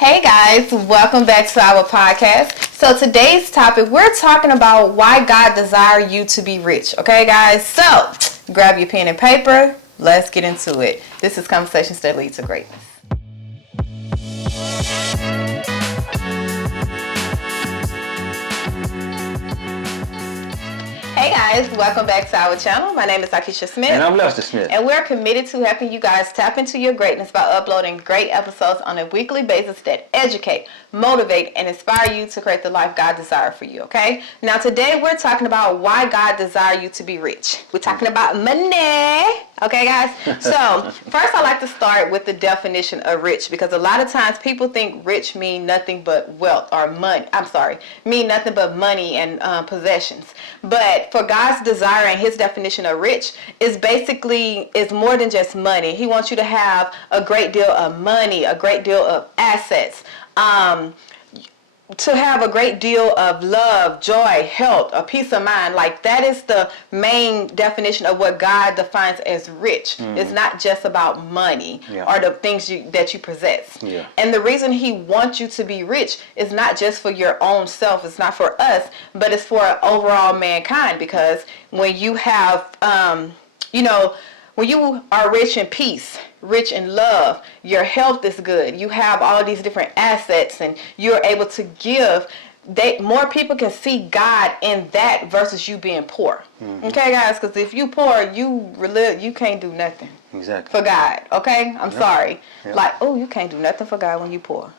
Hey guys, welcome back to our podcast. So today's topic, we're talking about why God desires you to be rich. Okay guys, so grab your pen and paper. Let's get into it. This is Conversations That Lead to Greatness. Hey guys, welcome back to our channel. My name is Akisha Smith. And I'm Lester Smith. And we're committed to helping you guys tap into your greatness by uploading great episodes on a weekly basis that educate, motivate, and inspire you to create the life God desires for you, okay? Now today we're talking about why God desires you to be rich. We're talking about money, okay guys? So first I'd like to start with the definition of rich, because a lot of times people think rich mean nothing but wealth or money. Mean nothing but money and possessions. But for God's desire and his definition of rich is more than just money. He wants you to have a great deal of money, a great deal of assets, to have a great deal of love, joy, health, a peace of mind. Like that is the main definition of what God defines as rich. It's not just about money or the things that you possess. Yeah. And the reason he wants you to be rich is not just for your own self. It's not for us, but it's for overall mankind. Because when you have, when you are rich in peace, rich in love, your health is good, you have all these different assets, and you're able to give, more people can see God in that versus you being poor. Okay, guys? Because if you poor, you can't do nothing for God. Okay? I'm sorry. Like, you can't do nothing for God when you poor.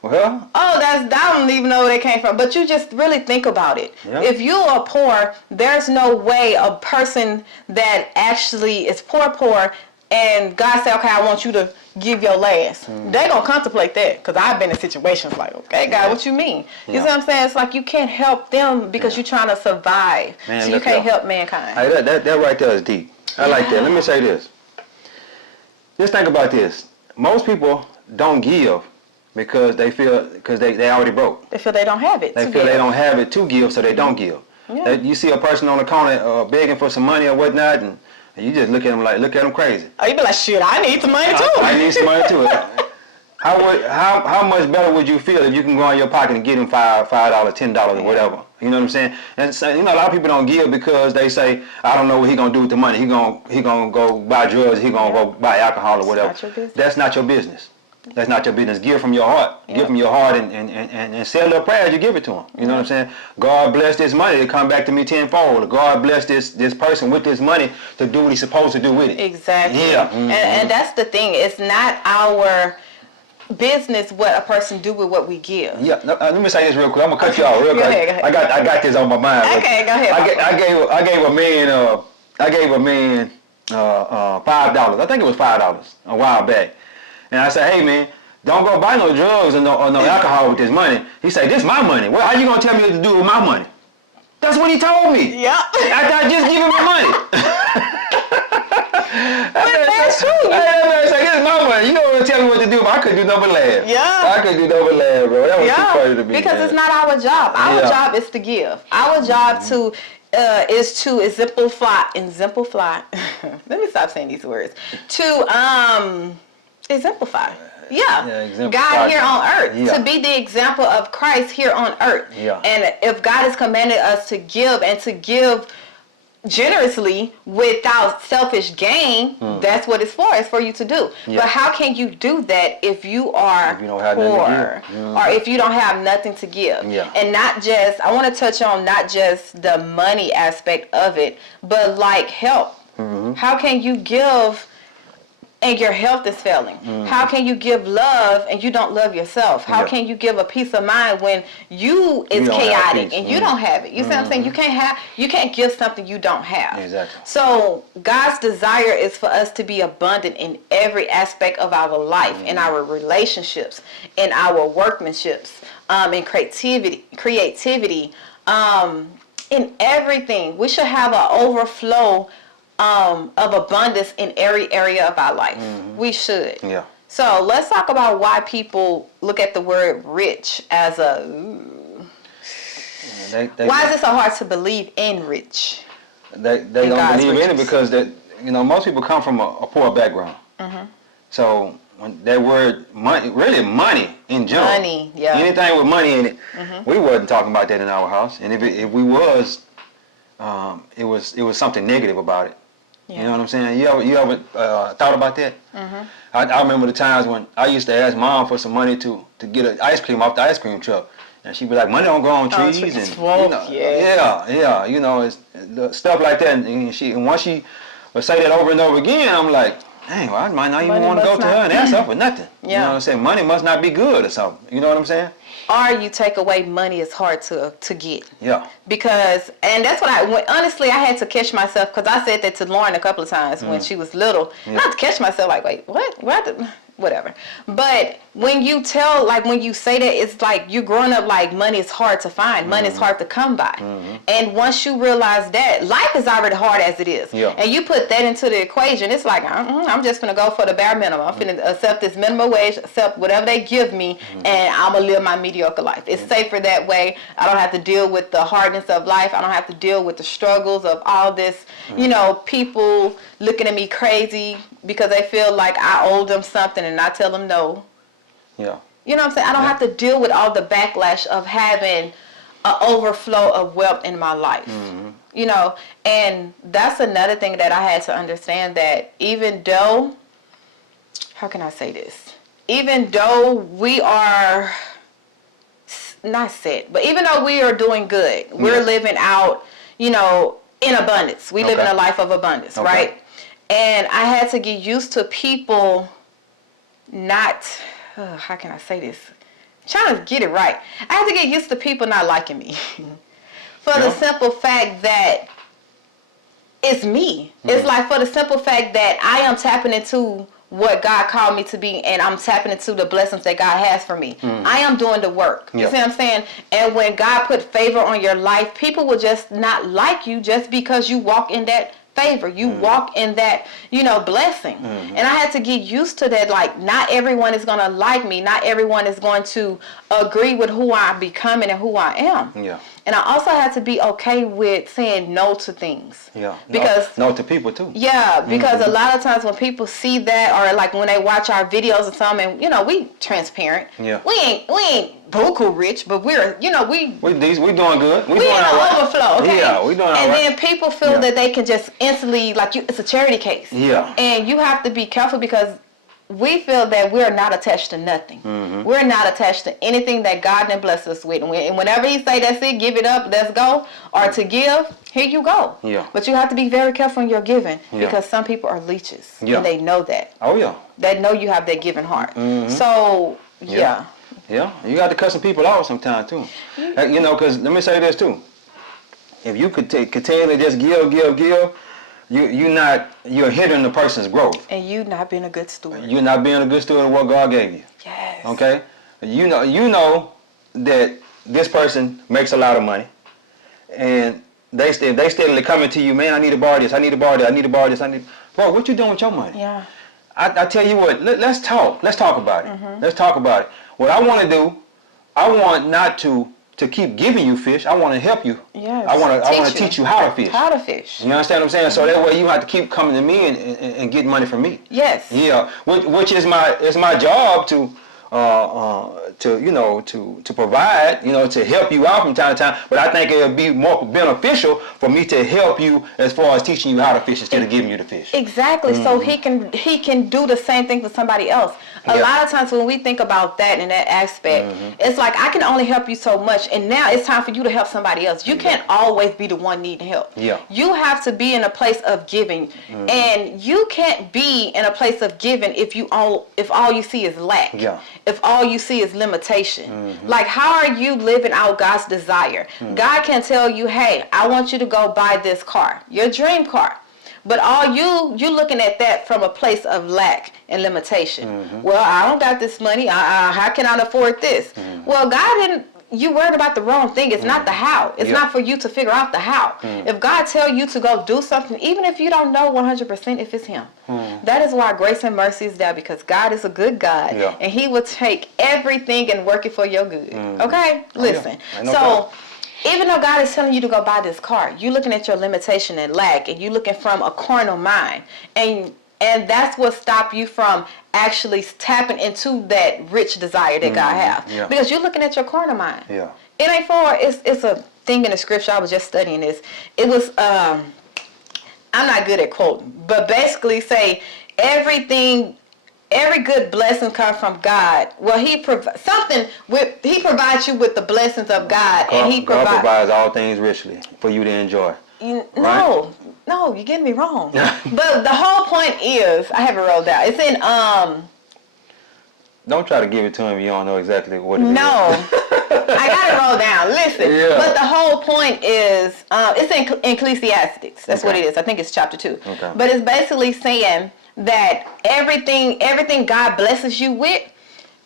Well, I don't even know where they came from. But you just really think about it. Yeah. If you are poor, there's no way a person that actually is poor, and God said, okay, I want you to give your last. They're going to contemplate that, because I've been in situations like, okay, God, what you mean? You see what I'm saying? It's like you can't help them because you're trying to survive. Man, so you can't help mankind. Hey, that right there is deep. I like that. Let me say this. Just think about this. Most people don't give because they already broke. They feel they don't have it. They feel they don't have it to give, so they don't give. Yeah. You see a person on the corner begging for some money or whatnot, and you just look at them crazy. Oh, you be like, shit, I need some money too. I need some money too. How much better would you feel if you can go in your pocket and get him $5, $10, or whatever? You know what I'm saying? And so, a lot of people don't give because they say, I don't know what he gonna do with the money. He gonna go buy drugs. He gonna go buy alcohol or whatever. That's not your business. That's not your business. Give from your heart. Give from your heart and say a little prayer as you give it to him. You know what I'm saying? God bless this money to come back to me tenfold. God bless this person with this money to do what he's supposed to do with it. Exactly. Yeah. And that's the thing. It's not our business what a person do with what we give. Yeah. No, let me say this real quick. I'm gonna cut you off real quick. Go ahead. I got this on my mind. Okay, go ahead. I gave a man $5. I think it was $5 a while back. And I said, hey man, don't go buy no drugs or no alcohol with this money. He said, this is my money. Well, how you gonna tell me what to do with my money? That's what he told me. Yeah. After I just give him my money. That's true. I said, this is my money. You know what to tell me what to do, but I couldn't do nothing but laugh. Yeah. I couldn't do nothing but laugh, bro. That was too funny to me. Because man. it's not our job. Our job is to give. Our job is to exemplify. Let me stop saying these words. To exemplify. God here on earth. To be the example of Christ here on earth. Yeah. And if God has commanded us to give, and to give generously without selfish gain, that's what it's for. It's for you to do. But how can you do that if you are poor, or if you don't have nothing to give? And not just, I want to touch on not just the money aspect of it, but like help. How can you give and your health is failing? How can you give love and you don't love yourself? How can you give a peace of mind when you is chaotic and you don't have it? You see what I'm saying? You can't give something you don't have. Exactly. So God's desire is for us to be abundant in every aspect of our life, in our relationships, in our workmanships, in creativity, in everything. We should have an overflow of abundance in every area of our life. We should. Yeah. So let's talk about why people look at the word rich as a why is it so hard to believe in rich? They don't believe in it because most people come from a poor background. So that word money, really money in general. Money, yeah. Anything with money in it, we wasn't talking about that in our house. And if we was, it was something negative about it. Yeah. You know what I'm saying? You ever thought about that? I remember the times when I used to ask Mom for some money to get an ice cream off the ice cream truck. And she'd be like, money don't grow on trees. And, you know, yeah, you know, it's stuff like that. And once she would say that over and over again, I'm like, dang, well, I might not even want to go to her and ask her for nothing. Yeah. You know what I'm saying? Money must not be good or something. You know what I'm saying? Or you take away money is hard to get. Yeah. Because, and that's what honestly, I had to catch myself, because I said that to Lauren a couple of times when she was little. Yeah. Not to catch myself, like, wait, what? Whatever. But when you tell, like, when you say that, it's like you're growing up like money is hard to find. Money is hard to come by. And once you realize that, life is already hard as it is. Yeah. And you put that into the equation, it's like, I'm just going to go for the bare minimum. I'm going to accept this minimum wage, accept whatever they give me, and I'm going to live my mediocre life. It's safer that way. I don't have to deal with the hardness of life. I don't have to deal with the struggles of all this, you know, people looking at me crazy because they feel like I owe them something and I tell them no. Yeah. You know what I'm saying? I don't have to deal with all the backlash of having an overflow of wealth in my life. You know, and that's another thing that I had to understand, that even though, how can I say this? Even though we are not set, but even though we are doing good, we're living out, you know, in abundance. We live in a life of abundance, right? And I had to get used to people not, how can I say this? Trying to get it right. I had to get used to people not liking me. For the simple fact that it's me. It's like for the simple fact that I am tapping into what God called me to be, and I'm tapping into the blessings that God has for me. I am doing the work. You see what I'm saying? And when God put favor on your life, people will just not like you just because you walk in that favor. You walk in that, you know, blessing. And I had to get used to that. Like, not everyone is going to like me. Not everyone is going to agree with who I'm becoming and who I am. Yeah. And I also had to be okay with saying no to things. Yeah. Because no to people too. yeah, because a lot of times when people see that, or like when they watch our videos or something, and you know, we transparent. Yeah. We ain't buku rich, but we're, you know, we doing good. We in doing all the right. overflow, okay? Yeah, we doing all and right. then people feel that they can just instantly, like, it's a charity case. Yeah. And you have to be careful, because we feel that we're not attached to nothing. We're not attached to anything that God done blessed us with. And whenever He say, that's it, give it up, let's go, or to give, here you go. Yeah. But you have to be very careful in your giving, because some people are leeches. Yeah. And they know that. Oh, yeah. They know you have that giving heart. So, yeah. Yeah, you got to cut some people off sometimes too. You know, because let me say this too. If you could continually just give, you're hindering the person's growth. And you not being a good steward. You're not being a good steward of what God gave you. Yes. Okay? You know that this person makes a lot of money, and they steadily coming to you, man, I need to borrow this, I need to borrow that, I need to borrow this, Bro, what you doing with your money? Yeah. I tell you what, let's talk. Let's talk about it. Let's talk about it. What I want to do, I want not to keep giving you fish. I want to help you. Yes. I want to teach you how to fish. How to fish. You understand what I'm saying? So that way you have to keep coming to me and getting money from me. Yes. Yeah, which is my job to provide, to help you out from time to time. But I think it would be more beneficial for me to help you as far as teaching you how to fish instead of giving you the fish. Exactly. So he can do the same thing for somebody else. A lot of times when we think about that in that aspect, it's like, I can only help you so much, and now it's time for you to help somebody else. You can't always be the one needing help. Yeah. You have to be in a place of giving, and you can't be in a place of giving if all you see is lack. Yeah. If all you see is limitation. Like, how are you living out God's desire? God can tell you, hey, I want you to go buy this car, your dream car. But all you looking at that from a place of lack and limitation. Well, I don't got this money. How can I afford this? Well, God didn't. You worried about the wrong thing. It's not the how. It's not for you to figure out the how. If God tell you to go do something, even if you don't know 100% if it's Him, that is why grace and mercy is there, because God is a good God, and He will take everything and work it for your good. Okay? Listen. So, even though God is telling you to go buy this car, you're looking at your limitation and lack, and you're looking from a carnal mind. And And that's what stopped you from actually tapping into that rich desire that God has. Yeah. Because you're looking at your carnal mind. Yeah. It ain't for, it's a thing in the scripture. I was just studying this. It was, I'm not good at quoting, but basically say every good blessing comes from God. Well, He provides you with the blessings of God, and He God provides all things richly for you to enjoy. No, you're getting me wrong. But the whole point is, I have it rolled down. It's in Don't try to give it to him if you don't know exactly what it is. No, I got it rolled down. Listen, but the whole point is, it's in Ecclesiastes. That's what it is. I think it's chapter 2. Okay. But it's basically saying that everything God blesses you with,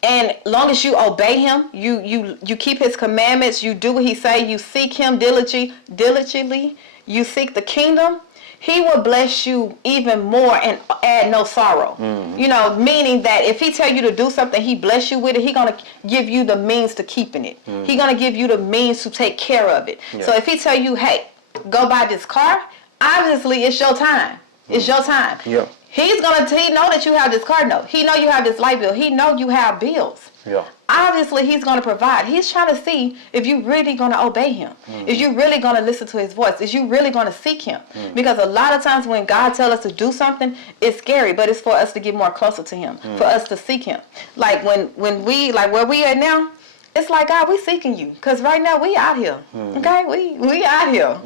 and long as you obey Him, you keep His commandments, you do what He say, you seek Him diligently, you seek the kingdom, He will bless you even more and add no sorrow. You know, meaning that if He tell you to do something, He bless you with it, He gonna give you the means to keeping it. He gonna give you the means to take care of it. Yeah. So if He tell you, hey, go buy this car, obviously it's your time. It's your time. Yeah. He know that you have this car note. He know you have this light bill. He know you have bills. Yeah. Obviously, He's going to provide. He's trying to see if you really going to obey Him. Is you really going to listen to His voice? Is you really going to seek Him? Because a lot of times when God tells us to do something, it's scary, but it's for us to get more closer to Him, for us to seek Him. Like when we, like where we are now, it's like, God, we seeking you. Because right now we out here. Okay? We out here.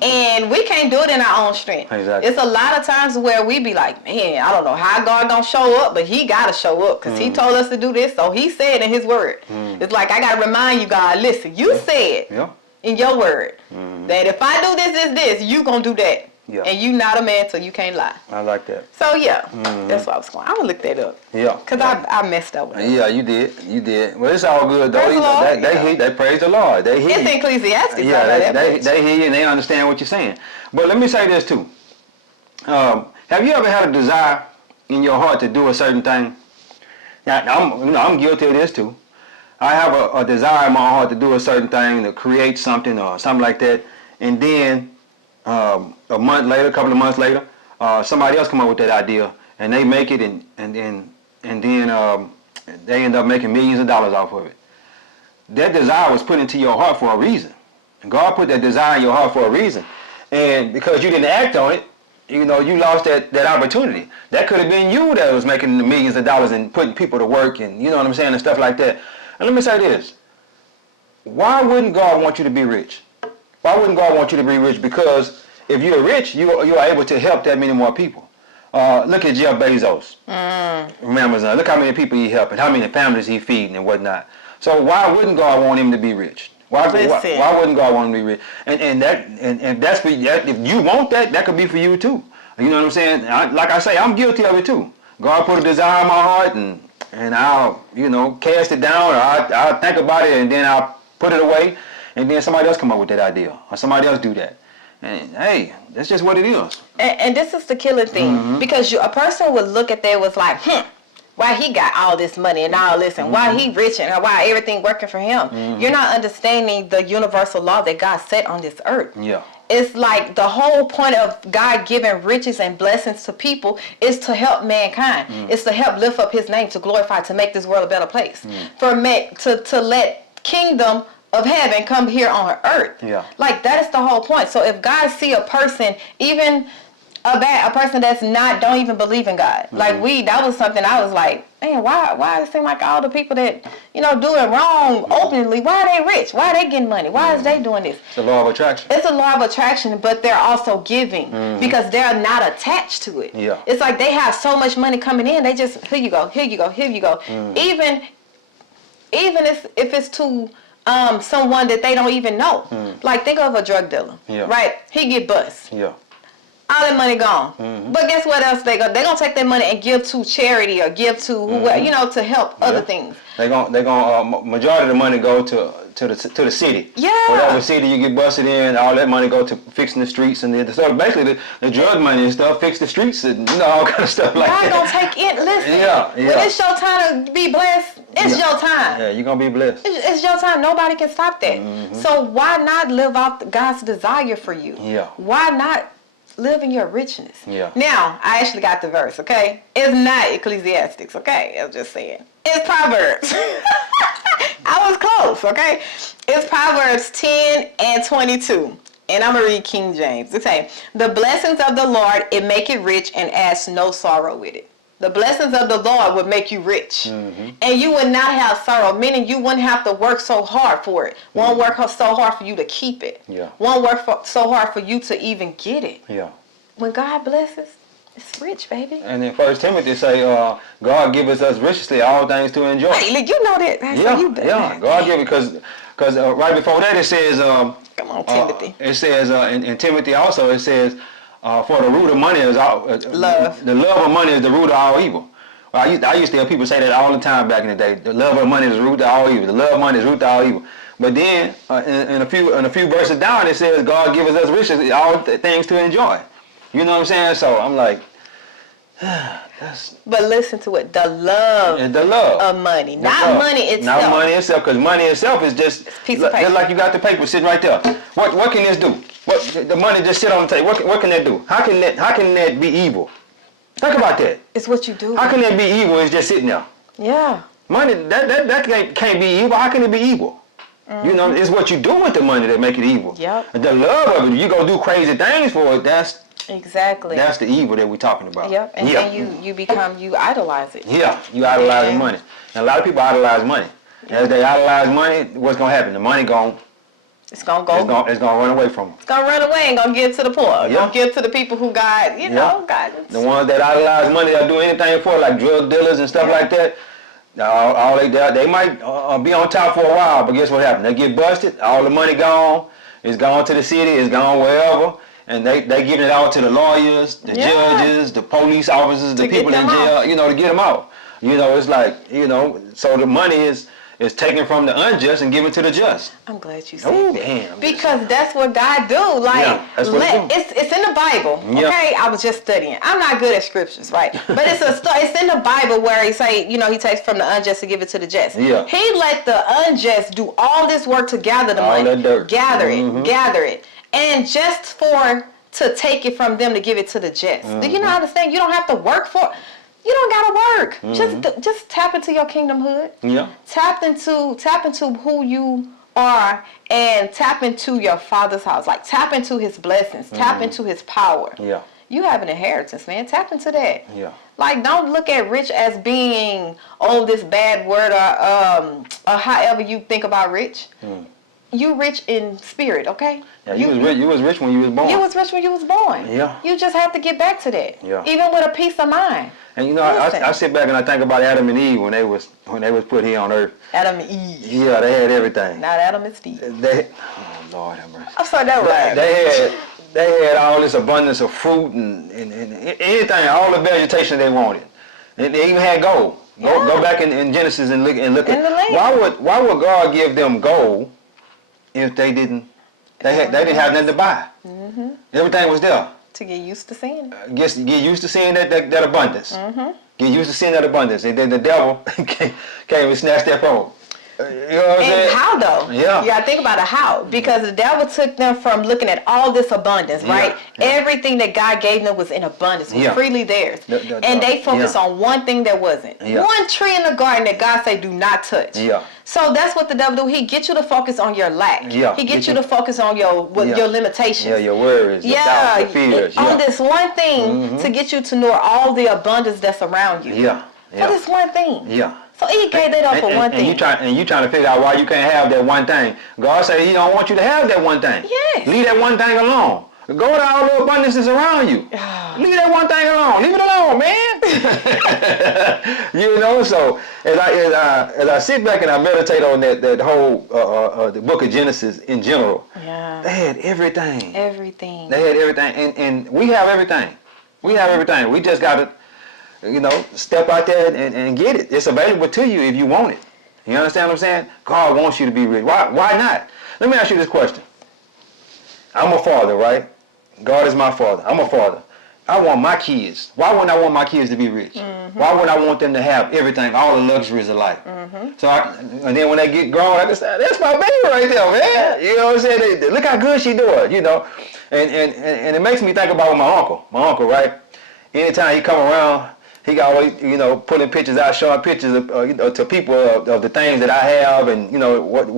And we can't do it in our own strength. Exactly. It's a lot of times where we be like, man, I don't know how God gonna show up, but He gotta show up. Because He told us to do this, so He said in His word. It's like, I gotta remind you, God, listen, you said in your word that if I do this, you gonna do that. Yeah. And you not a man, so you can't lie. I like that. So yeah, that's what I was going. I'm gonna look that up. Yeah. Cause I messed up with it. Yeah, you did. Well, it's all good though. Praise the Lord. They praise the Lord. They hear It's you. Ecclesiastes. Yeah, they hear you and they understand what you're saying. But let me say this too. Have you ever had a desire in your heart to do a certain thing? Now, I'm guilty of this too. I have a desire in my heart to do a certain thing, to create something or something like that, and then a couple of months later, somebody else come up with that idea, and they make it, and then they end up making millions of dollars off of it. That desire was put into your heart for a reason. God put that desire in your heart for a reason, and because you didn't act on it, you lost that opportunity. That could have been you that was making the millions of dollars and putting people to work, and you know what I'm saying, and stuff like that. And let me say this: why wouldn't God want you to be rich? Why wouldn't God want you to be rich? Because if you're rich, you are able to help that many more people. Look at Jeff Bezos from Amazon. Look how many people he helping, how many families he feeding and whatnot. So why wouldn't God want him to be rich? Why wouldn't God want him to be rich? And that's for that. If you want that, that could be for you too. You know what I'm saying? Like I say, I'm guilty of it too. God put a desire in my heart, and I'll cast it down, or I'll think about it, and then I'll put it away. And then somebody else come up with that idea, or somebody else do that. And hey, that's just what it is. And this is the killer thing, because a person would look at that was like, why he got all this money and all this, and why he rich, and why everything working for him. You're not understanding the universal law that God set on this earth. Yeah. It's like the whole point of God giving riches and blessings to people is to help mankind. It's to help lift up His name, to glorify, to make this world a better place. To let kingdom of heaven come here on earth. Yeah. Like that is the whole point. So if God see a person, even a person that's don't even believe in God. Like that was something I was like, man, why does it seem like all the people that, doing wrong openly, why are they rich? Why are they getting money? Why is they doing this? It's a law of attraction. It's a law of attraction, but they're also giving because they're not attached to it. Yeah. It's like they have so much money coming in, they just, here you go, here you go, here you go. Even if it's to someone that they don't even know. Like think of a drug dealer, right? He get bust. Yeah. All that money gone. But guess what else they go? They're gonna take that money and give to charity or give to whoever, to help other things. They gonna majority of the money go to the city. Yeah. Whatever city you get busted in, all that money go to fixing the streets and so basically the drug money and stuff fix the streets and all kind of stuff like that. God gonna take it. Listen. Yeah. When it's your time to be blessed, it's your time. Yeah, you're gonna be blessed. It's your time. Nobody can stop that. So why not live out God's desire for you? Yeah. Why not live in your richness. Yeah. Now, I actually got the verse, okay? It's not Ecclesiastics, okay? I'm just saying. It's Proverbs. I was close, okay? It's Proverbs 10 and 22. And I'm going to read King James. It say, the blessings of the Lord, it make it rich and adds no sorrow with it. The blessings of the Lord would make you rich. Mm-hmm. And you would not have sorrow, meaning you wouldn't have to work so hard for it. Won't work so hard for you to keep it. Yeah. Won't work so hard for you to even get it. Yeah. When God blesses, it's rich, baby. And in 1 Timothy say, God giveth us richly all things to enjoy. Hey, look, you know that. Yeah. God give it because right before that it says, come on, Timothy. It says in Timothy also it says, for the root of money is all, love. The love of money is the root of all evil. I used to hear people say that all the time back in the day. The love of money is the root of all evil. The love of money is the root of all evil. But then in a few verses down it says God gives us riches, all things to enjoy. You know what I'm saying? So I'm like, but listen to it. The love of money, not money itself. Not money itself, because money itself is just piece of paper. Just like you got the paper sitting right there. What can this do? What the money just sit on the table? What can that do? How can that be evil? Think about that. It's what you do. How can that be evil? It's just sitting there. Yeah. Money that can't be evil. How can it be evil? Mm-hmm. You know, it's what you do with the money that make it evil. Yep. The love of it, you go do crazy things for it. That's the evil that we're talking about. Yep. And then you idolize it. Yeah, you idolize money. And a lot of people idolize money. As they idolize money, what's gonna happen? The money it's gonna run away from them. It's gonna run away and gonna give to the poor. Gonna give to the people who got, guidance. The ones that idolize money, they'll do anything for it, like drug dealers and stuff like that. They might be on top for a while, but guess what happened? They get busted. All the money gone. It's gone to the city. It's gone wherever. And they giving it all to the lawyers, the judges, the police officers, the people in jail, to get them out. It's like, so the money is taken from the unjust and given to the just. I'm glad you said that. Because that's what God do. It's in the Bible. Okay, I was just studying. I'm not good at scriptures, right? But it's in the Bible where he say, he takes from the unjust to give it to the just. Yeah. He let the unjust do all this work to gather the money, that dirt. gather it, and just to take it from them to give it to the just. Do you know how to say? You don't have to work for it. You don't gotta work. Just tap into your kingdomhood. Yeah. Tap into who you are, and tap into your Father's house. Like tap into His blessings. Tap into His power. Yeah. You have an inheritance, man. Tap into that. Yeah. Like, don't look at rich as being this bad word or however you think about rich. You rich in spirit, okay? Yeah, you was rich when you was born. You was rich when you was born. Yeah. You just have to get back to that. Yeah. Even with a peace of mind. And I sit back and I think about Adam and Eve when they was put here on earth. Adam and Eve. Yeah, they had everything. Not Adam and Steve. Oh Lord have mercy. I'm sorry, that right. They had all this abundance of fruit and anything, all the vegetation they wanted. And they even had gold. Go back in Genesis and look at why would God give them gold if they didn't have nothing to buy? Mm-hmm. Everything was there. To get used to seeing it. Get used to seeing that abundance. Mm-hmm. Get used to seeing that abundance. And then the devil came and snatched that from them. You know what I'm saying? How though? Yeah. You gotta think about it how. Because the devil took them from looking at all this abundance, right? Yeah. Everything that God gave them was in abundance, was freely theirs. And they focused on one thing that wasn't. Yeah. One tree in the garden that God said do not touch. Yeah. So that's what the devil do. He get you to focus on your lack. Yeah. He get you to focus on your limitations. Yeah, your worries, your doubts, your fears. On this one thing to get you to know all the abundance that's around you. Yeah. For this one thing. Yeah. So he gave that up for one thing. And you trying to figure out why you can't have that one thing. God said He don't want you to have that one thing. Yes. Leave that one thing alone. Go to all the abundance that's around you. Leave that one thing alone. Leave it alone, man. So as I sit back and I meditate on that whole the book of Genesis in general, they had everything. Everything. They had everything, and we have everything. We have everything. We just got to, step out there and get it. It's available to you if you want it. You understand what I'm saying? God wants you to be rich. Why not? Let me ask you this question. I'm a father, right? God is my father. I'm a father. I want my kids. Why wouldn't I want my kids to be rich? Why would I want them to have everything, all the luxuries of life? So, and then when they get grown, I can say, that's my baby right there, man. You know what I'm saying? Look how good she doing, you know. And it makes me think about my uncle. My uncle, right? Anytime he come around, he always, you know, pulling pictures out, showing pictures of, you know, to people of the things that I have, and you know what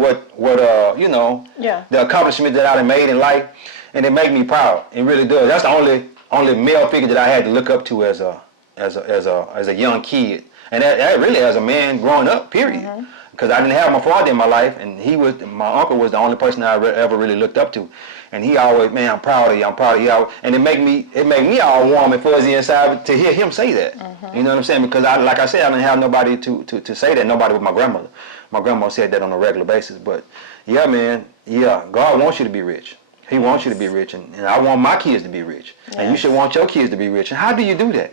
you know, the accomplishments that I done made in life, and it makes me proud. It really does. That's the only male figure that I had to look up to as a young kid, and that really as a man growing up. Period. Because I didn't have my father in my life, and my uncle was the only person I ever really looked up to. And he always, man, I'm proud of you, I'm proud of you. And it make me all warm and fuzzy inside to hear him say that. You know what I'm saying? Because like I said, I didn't have nobody to say that, nobody but my grandmother. My grandma said that on a regular basis. But yeah, man, yeah, God wants you to be rich. He wants you to be rich, and I want my kids to be rich. And you should want your kids to be rich. And how do you do that?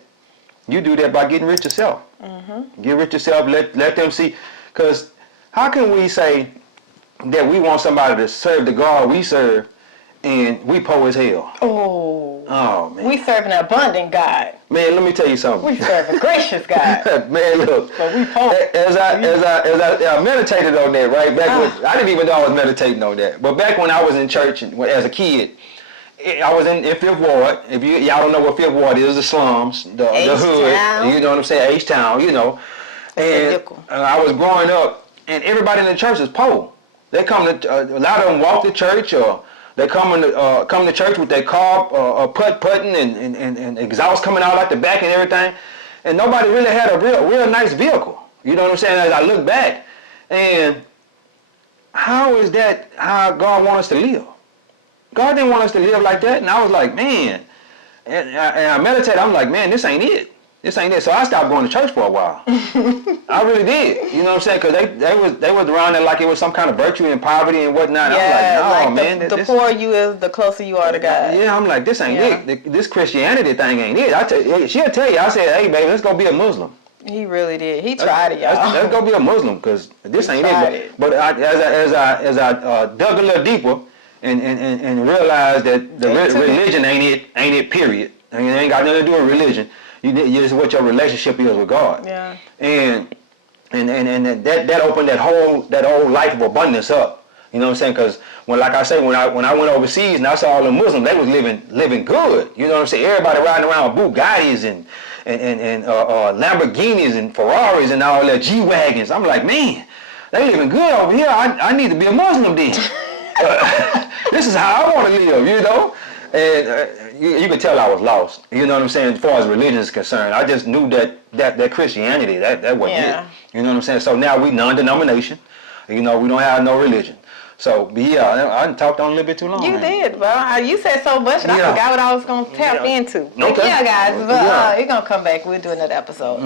You do that by getting rich yourself. Get rich yourself, let them see. Because how can we say that we want somebody to serve the God we serve, and we poor as hell? Oh man. We serve an abundant God. Man, let me tell you something. We serve a gracious God. Man, look. But we poor. As I meditated on that, right back when I didn't even know I was meditating on that. But back when I was in church as a kid, I was in Fifth Ward. If y'all don't know what Fifth Ward is, the slums, the hood. You know what I'm saying? H-Town, you know. And I was growing up, and everybody in the church is poor. They come to a lot of them walk to church, or they come to church with their car putting and exhaust coming out like the back and everything, and nobody really had a real nice vehicle. You know what I'm saying? As I look back, and how is that how God wants us to live? God didn't want us to live like that, and I was like, man, and I meditated. I'm like, man, this ain't it. This ain't it. So I stopped going to church for a while. I really did. You know what I'm saying? Because they was around there like it was some kind of virtue and poverty and whatnot. Yeah, I'm like, no, man. The poorer you is, the closer you are to God. Yeah, I'm like, this ain't it. This Christianity thing ain't it. She'll tell you. I said, hey, baby, let's go be a Muslim. He really did. He tried it, y'all. Let's go be a Muslim, because this ain't it. But as I dug a little deeper and realized that the religion ain't it. Period. I mean, it ain't got nothing to do with religion. It's what your relationship is with God. Yeah. And that opened that whole life of abundance up. You know what I'm saying? Because when I went overseas and I saw all the Muslims, they was living good. You know what I'm saying? Everybody riding around with Bugattis and Lamborghinis and Ferraris and all that, G-Wagons. I'm like, man, they living good over here. I need to be a Muslim then. This is how I want to live, you know? And you could tell I was lost. You know what I'm saying? As far as religion is concerned, I just knew that Christianity, that wasn't it. You know what I'm saying? So now we non-denomination. You know, we don't have no religion. So, yeah, I talked on a little bit too long. You did, bro. You said so much, and I forgot what I was going to tap into. But Okay. yeah, guys, but you're going to come back. We'll do another episode.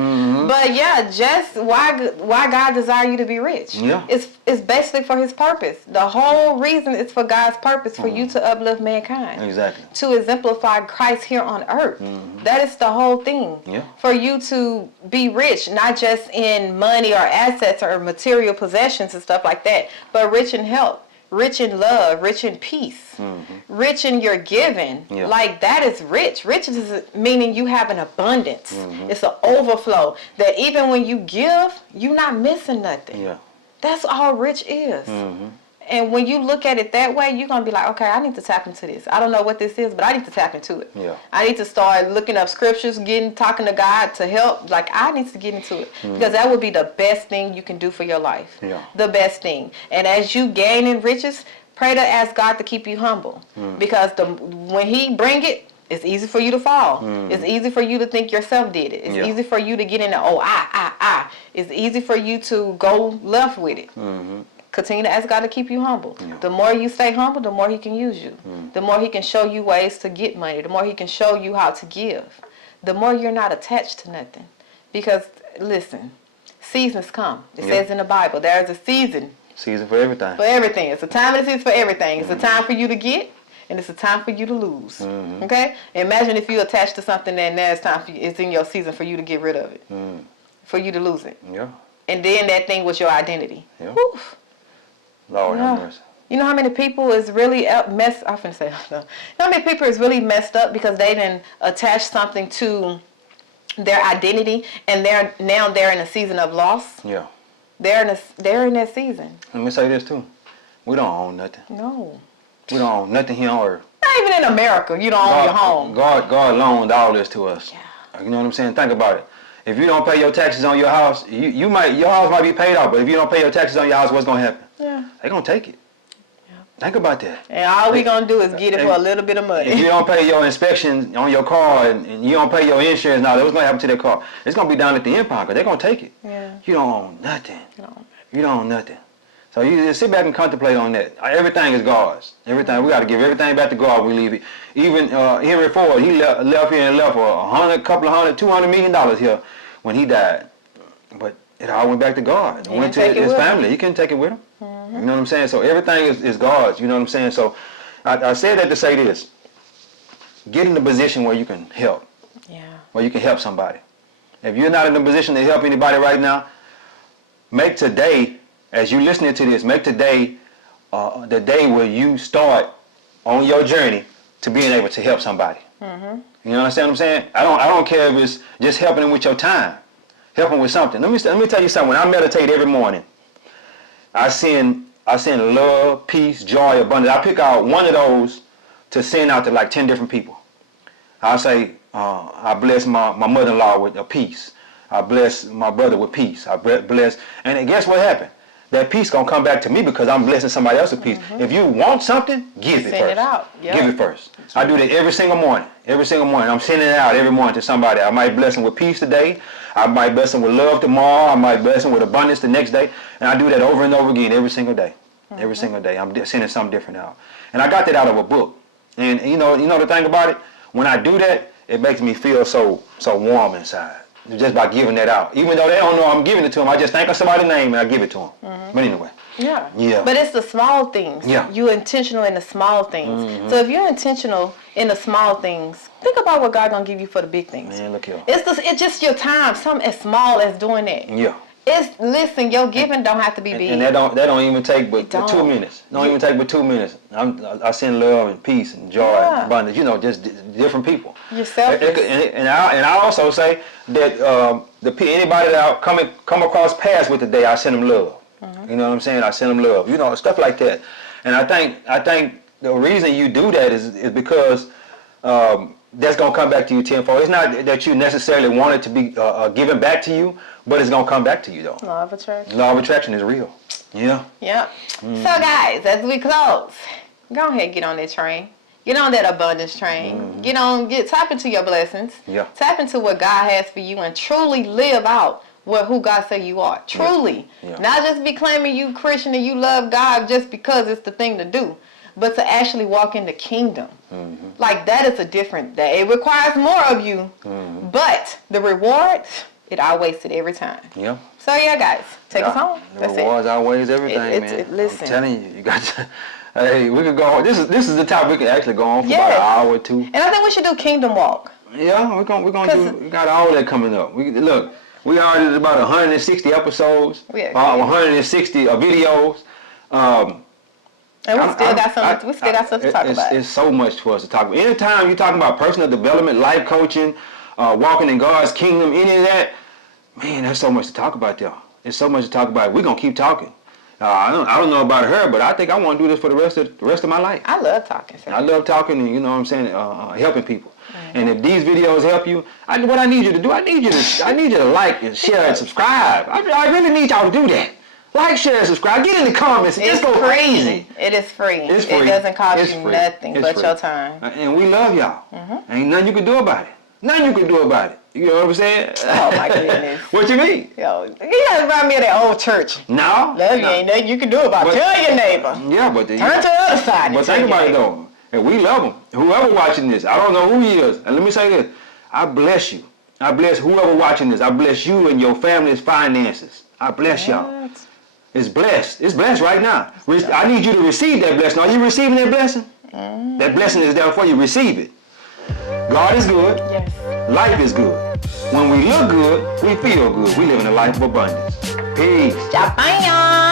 But yeah, just why God desire you to be rich. Yeah. It's basically for his purpose. The whole reason is for God's purpose, for you to uplift mankind. Exactly. To exemplify Christ here on earth. That is the whole thing. Yeah. For you to be rich, not just in money or assets or material possessions and stuff like that, but rich in health, rich in love, rich in peace, rich in your giving. Yeah. Like, that is rich. Rich is meaning you have an abundance. It's an overflow that even when you give, you're not missing nothing. Yeah. That's all rich is. And when you look at it that way, you're going to be like, okay, I need to tap into this. I don't know what this is, but I need to tap into it. Yeah. I need to start looking up scriptures, talking to God to help. Like, I need to get into it. Because that would be the best thing you can do for your life. Yeah. The best thing. And as you gain in riches, pray to ask God to keep you humble. Because when he bring it, it's easy for you to fall. It's easy for you to think yourself did it. It's easy for you to get in the, It's easy for you to go left with it. Continue to ask God to keep you humble. Yeah. The more you stay humble, the more he can use you. The more he can show you ways to get money. The more he can show you how to give. The more you're not attached to nothing. Because, listen, seasons come. It says in the Bible, there's a season. Season for everything. For everything. It's a time and a season for everything. It's a time for you to get, and it's a time for you to lose. Okay? Imagine if you attach to something and now it's in your season for you to get rid of it. For you to lose it. Yeah. And then that thing was your identity. Yeah. Oof. Lord have mercy. You know how many people is really messed? I'm finna say, you know how many people is really messed up because they didn't attach something to their identity, and they're in a season of loss. Yeah. They're in that season. Let me say this too. We don't own nothing. No. We don't own nothing here on earth. Not even in America, you don't own your home. God loaned all this to us. Yeah. You know what I'm saying? Think about it. If you don't pay your taxes on your house, your house might be paid off, but if you don't pay your taxes on your house, what's gonna happen? Yeah. They're gonna take it. Yeah. Think about that. And all we gonna do is get it for a little bit of money. If you don't pay your inspection on your car and you don't pay your insurance, now what's gonna happen to that car? It's gonna be down at the impound because they're gonna take it. Yeah. You don't own nothing. No. You don't own nothing. So you just sit back and contemplate on that. Everything is God's. Everything, we got to give everything back to God. We leave it. Even Henry Ford, he left here and left for $200 million here when he died. But it all went back to God. It went to his family. He couldn't take it with him. Mm-hmm. You know what I'm saying? So everything is God's. You know what I'm saying? So I said that to say this. Get in the position where you can help. Yeah. Where you can help somebody. If you're not in the position to help anybody right now, make today, as you listening to this, make today the day where you start on your journey to being able to help somebody. Mm-hmm. You understand what I'm saying? I don't care if it's just helping them with your time, helping with something. Let me tell you something. When I meditate every morning, I send love, peace, joy, abundance. I pick out one of those to send out to like 10 different people. I say, I bless my mother-in-law with a peace. I bless my brother with peace. I bless, and guess what happened? That peace gonna come back to me because I'm blessing somebody else with peace. Mm-hmm. If you want something, give it first. Send it out. Yep. Give it first. I do that every single morning. Every single morning, I'm sending it out every morning to somebody. I might bless them with peace today. I might bless them with love tomorrow. I might bless them with abundance the next day. And I do that over and over again every single day. Mm-hmm. Every single day, I'm sending something different out. And I got that out of a book. And you know the thing about it, when I do that, it makes me feel so warm inside. Just by giving that out. Even though they don't know I'm giving it to them, I just think of somebody's name and I give it to them. Mm-hmm. But anyway. Yeah. Yeah. But it's the small things. Yeah. You're intentional in the small things. Mm-hmm. So if you're intentional in the small things, think about what God gonna give you for the big things. Man, look here. It's just your time. Something as small as doing that. Yeah. Listen, your giving don't have to be big. And that don't even take but 2 minutes. Don't even take but 2 minutes. I send love and peace and joy and abundance. You know, just different people. Yourself. And I also say that anybody that I come across paths with today, I send them love. Mm-hmm. You know what I'm saying? I send them love. You know, stuff like that. And I think the reason you do that is because that's gonna come back to you tenfold. It's not that you necessarily want it to be given back to you, but it's gonna come back to you though. Law of attraction. Law of attraction is real. Yeah. Yep. So guys, as we close, go ahead and get on that train. Get on that abundance train. Mm-hmm. Tap into your blessings. Yeah. Tap into what God has for you and truly live out who God say you are. Truly. Yeah. Not just be claiming you Christian and you love God just because it's the thing to do, but to actually walk in the kingdom. Mm-hmm. Like that is a different day. It requires more of you, but the reward, it outweighs it every time. Yeah. So yeah, guys, take us home. The rewards outweighs everything, man. Listen. I'm telling you, got to. Hey, we could go on. This is the topic we can actually go on for about an hour or two. And I think we should do Kingdom Walk. Yeah, we're gonna do. We got all that coming up. We already did about 160 episodes, 160 videos. And we still got something to talk about. It's so much for us to talk about. Anytime you're talking about personal development, life coaching, walking in God's kingdom, any of that, man, there's so much to talk about there. There's so much to talk about. We're gonna keep talking. I don't know about her, but I think I want to do this for the rest of my life. I love talking. Sir. I love talking, and you know what I'm saying, helping people. Mm-hmm. And if these videos help you, what I need you to do, I need you to like and share and subscribe. I really need y'all to do that. Like, share, and subscribe. Get in the comments. Just go crazy. It is free. It's free. It doesn't cost you nothing but your time. And we love y'all. Mm-hmm. Ain't nothing you can do about it. Nothing you can do about it. You know what I'm saying? Oh my goodness. What you mean? Yo, you gotta remind me of that old church. No. Ain't nothing you can do about it. Tell your neighbor. Yeah, but turn to the other side. But think about it though. And we love them. Whoever watching this, I don't know who he is. And let me say this. I bless you. I bless whoever watching this. I bless you and your family's finances. I bless y'all. It's blessed. It's blessed right now. I need you to receive that blessing. Are you receiving that blessing? Mm-hmm. That blessing is there for you. Receive it. God is good. Yes. Life is good. When we look good, we feel good. We live in a life of abundance. Peace. Japan.